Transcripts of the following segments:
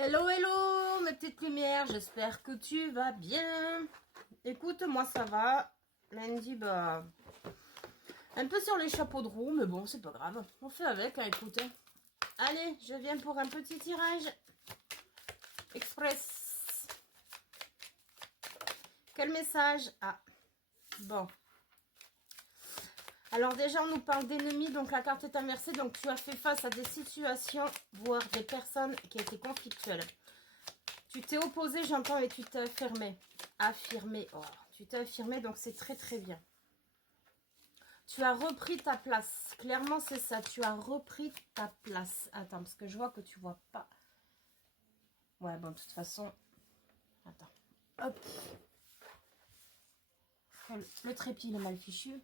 Hello, hello, mes petites lumières, j'espère que tu vas bien. Écoute, moi ça va. Lundi, bah, un peu sur les chapeaux de roue, mais bon, c'est pas grave. On fait avec, hein, écoute. Allez, je viens pour un petit tirage express. Quel message? Ah, bon. Alors déjà, on nous parle d'ennemis, donc la carte est inversée. Donc tu as fait face à des situations, voire des personnes qui étaient conflictuelles. Tu t'es opposé, j'entends, et tu t'es affirmé. Affirmé. Oh, tu t'es affirmé, donc c'est très très bien. Tu as repris ta place. Clairement, c'est ça. Tu as repris ta place. Attends, parce que je vois que tu vois pas. Ouais, bon, de toute façon. Attends. Hop. Le trépied, il est mal fichu.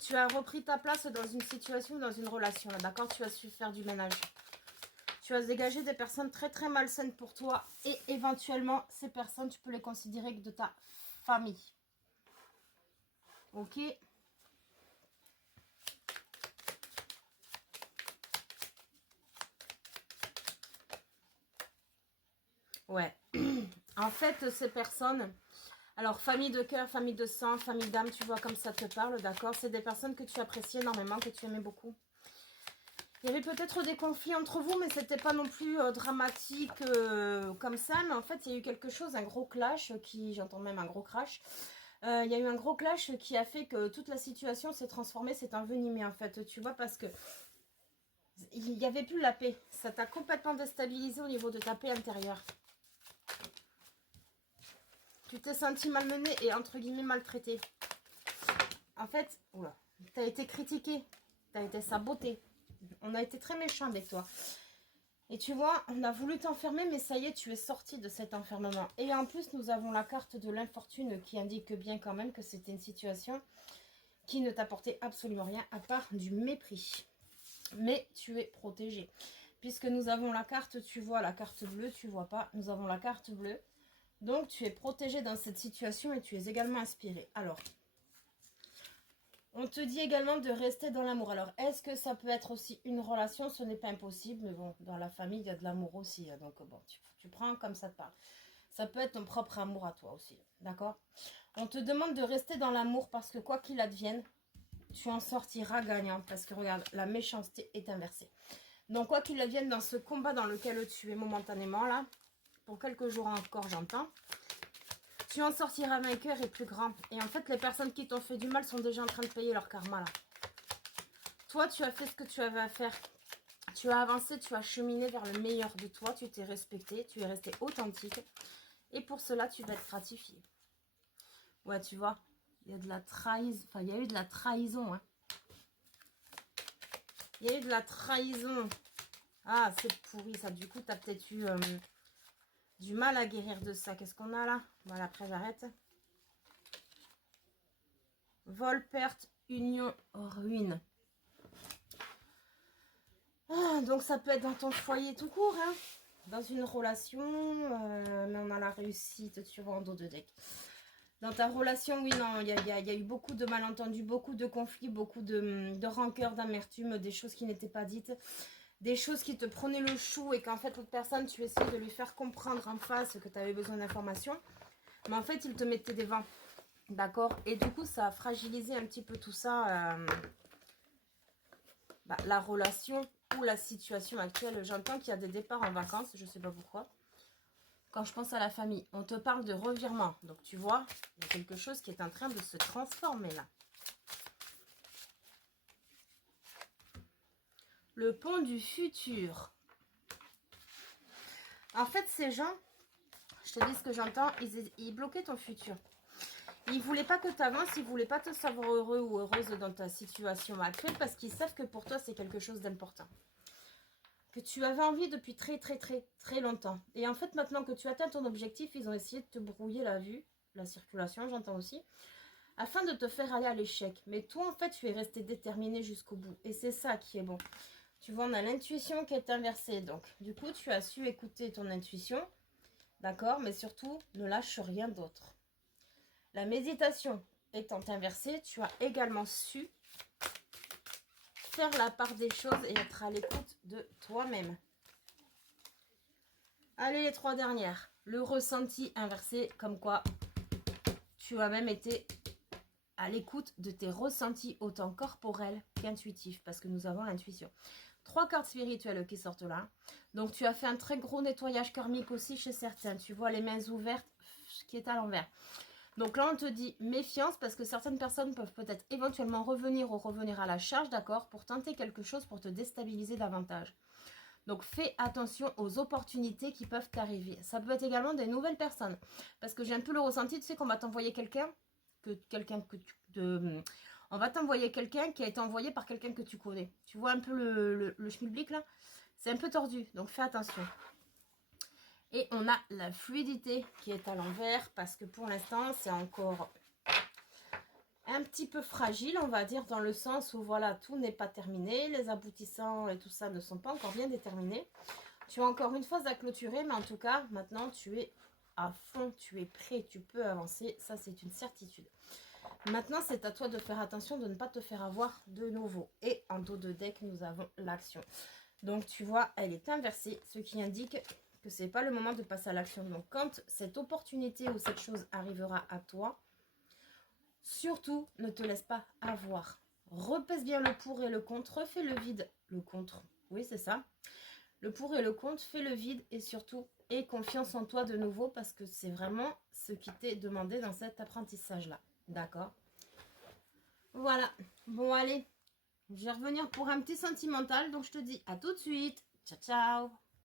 Tu as repris ta place dans une situation, dans une relation. D'accord? Tu as su faire du ménage. Tu as dégagé des personnes très très malsaines pour toi. Et éventuellement, ces personnes, tu peux les considérer que de ta famille. Ok? Ouais. En fait, ces personnes... Alors, famille de cœur, famille de sang, famille d'âme, tu vois comme ça te parle, d'accord? C'est des personnes que tu apprécies énormément, que tu aimais beaucoup. Il y avait peut-être des conflits entre vous, mais c'était pas non plus dramatique comme ça. Mais en fait, il y a eu quelque chose, un gros clash, j'entends même un gros crash. Il y a eu un gros clash qui a fait que toute la situation s'est transformée, s'est envenimée en fait, tu vois, parce que il n'y avait plus la paix. Ça t'a complètement déstabilisé au niveau de ta paix intérieure. Tu t'es senti malmené et entre guillemets maltraité. En fait, tu as été critiqué, tu as été saboté. On a été très méchants avec toi. Et tu vois, on a voulu t'enfermer, mais ça y est, tu es sorti de cet enfermement. Et en plus, nous avons la carte de l'infortune qui indique bien quand même que c'était une situation qui ne t'apportait absolument rien à part du mépris. Mais tu es protégé. Puisque nous avons la carte, tu vois, la carte bleue, tu vois pas. Nous avons la carte bleue. Donc, tu es protégé dans cette situation et tu es également inspiré. Alors, on te dit également de rester dans l'amour. Alors, est-ce que ça peut être aussi une relation? Ce n'est pas impossible, mais bon, dans la famille, il y a de l'amour aussi. Donc, bon, tu prends comme ça te parle. Ça peut être ton propre amour à toi aussi, d'accord? On te demande de rester dans l'amour parce que quoi qu'il advienne, tu en sortiras gagnant. Parce que regarde, la méchanceté est inversée. Donc, quoi qu'il advienne dans ce combat dans lequel tu es momentanément, là, pour quelques jours encore, j'entends, tu en sortiras vainqueur et plus grand. Et en fait, les personnes qui t'ont fait du mal sont déjà en train de payer leur karma, là. Toi, tu as fait ce que tu avais à faire. Tu as avancé, tu as cheminé vers le meilleur de toi. Tu t'es respecté, tu es resté authentique. Et pour cela, tu vas être gratifié. Ouais, tu vois, il y a de la trahison. Enfin, il y a eu de la trahison. Hein. Il y a eu de la trahison. Ah, c'est pourri, ça. Du coup, tu as peut-être eu du mal à guérir de ça. Qu'est-ce qu'on a là? Voilà, après, j'arrête. Vol, perte, union, ruine. Ah, donc ça peut être dans ton foyer tout court, hein, dans une relation, mais on a la réussite, tu vois, en dos de deck. Dans ta relation, oui, non, il y a eu beaucoup de malentendus, beaucoup de conflits, beaucoup de rancœur, d'amertume, des choses qui n'étaient pas dites, des choses qui te prenaient le chou et qu'en fait, l'autre personne, tu essayais de lui faire comprendre en face que tu avais besoin d'informations, mais en fait, il te mettait des vents, d'accord? Et du coup, ça a fragilisé un petit peu tout ça, la relation ou la situation actuelle. J'entends qu'il y a des départs en vacances, je ne sais pas pourquoi. Quand je pense à la famille, on te parle de revirement. Donc tu vois, il y a quelque chose qui est en train de se transformer là. Le pont du futur. En fait, ces gens, je te dis ce que j'entends, ils bloquaient ton futur. Ils ne voulaient pas que tu avances, ils ne voulaient pas te savoir heureux ou heureuse dans ta situation actuelle parce qu'ils savent que pour toi, c'est quelque chose d'important. Que tu avais envie depuis très longtemps. Et en fait, maintenant que tu atteins ton objectif, ils ont essayé de te brouiller la vue, la circulation, j'entends aussi, afin de te faire aller à l'échec. Mais toi, en fait, tu es resté déterminé jusqu'au bout. Et c'est ça qui est bon. Tu vois, on a l'intuition qui est inversée. Donc, du coup, tu as su écouter ton intuition, d'accord? Mais surtout, ne lâche rien d'autre. La méditation étant inversée, tu as également su faire la part des choses et être à l'écoute de toi-même. Allez, les 3 dernières. Le ressenti inversé, comme quoi tu as même été à l'écoute de tes ressentis autant corporels qu'intuitifs, parce que nous avons l'intuition. 3 cartes spirituelles qui sortent là. Donc tu as fait un très gros nettoyage karmique aussi chez certains. Tu vois les mains ouvertes qui est à l'envers. Donc là on te dit méfiance parce que certaines personnes peuvent peut-être éventuellement revenir ou revenir à la charge, d'accord, pour tenter quelque chose pour te déstabiliser davantage. Donc fais attention aux opportunités qui peuvent t'arriver. Ça peut être également des nouvelles personnes. Parce que j'ai un peu le ressenti, tu sais qu'on va t'envoyer quelqu'un on va t'envoyer quelqu'un qui a été envoyé par quelqu'un que tu connais. Tu vois un peu le schmilblick là? C'est un peu tordu, donc fais attention. Et on a la fluidité qui est à l'envers parce que pour l'instant c'est encore un petit peu fragile, on va dire, dans le sens où voilà, tout n'est pas terminé, les aboutissants et tout ça ne sont pas encore bien déterminés. Tu as encore une phase à clôturer, mais en tout cas, maintenant tu es à fond, tu es prêt, tu peux avancer, ça c'est une certitude. Maintenant, c'est à toi de faire attention de ne pas te faire avoir de nouveau. Et en dos de deck, nous avons l'action. Donc, tu vois, elle est inversée, ce qui indique que c'est pas le moment de passer à l'action. Donc, quand cette opportunité ou cette chose arrivera à toi, surtout, ne te laisse pas avoir. Repèse bien le pour et le contre, refais le vide, le contre. Oui, c'est ça. Le pour et le contre, fais le vide et surtout, aie confiance en toi de nouveau parce que c'est vraiment ce qui t'est demandé dans cet apprentissage-là. D'accord? Voilà. Bon, allez. Je vais revenir pour un petit sentimental. Donc, je te dis à tout de suite. Ciao, ciao.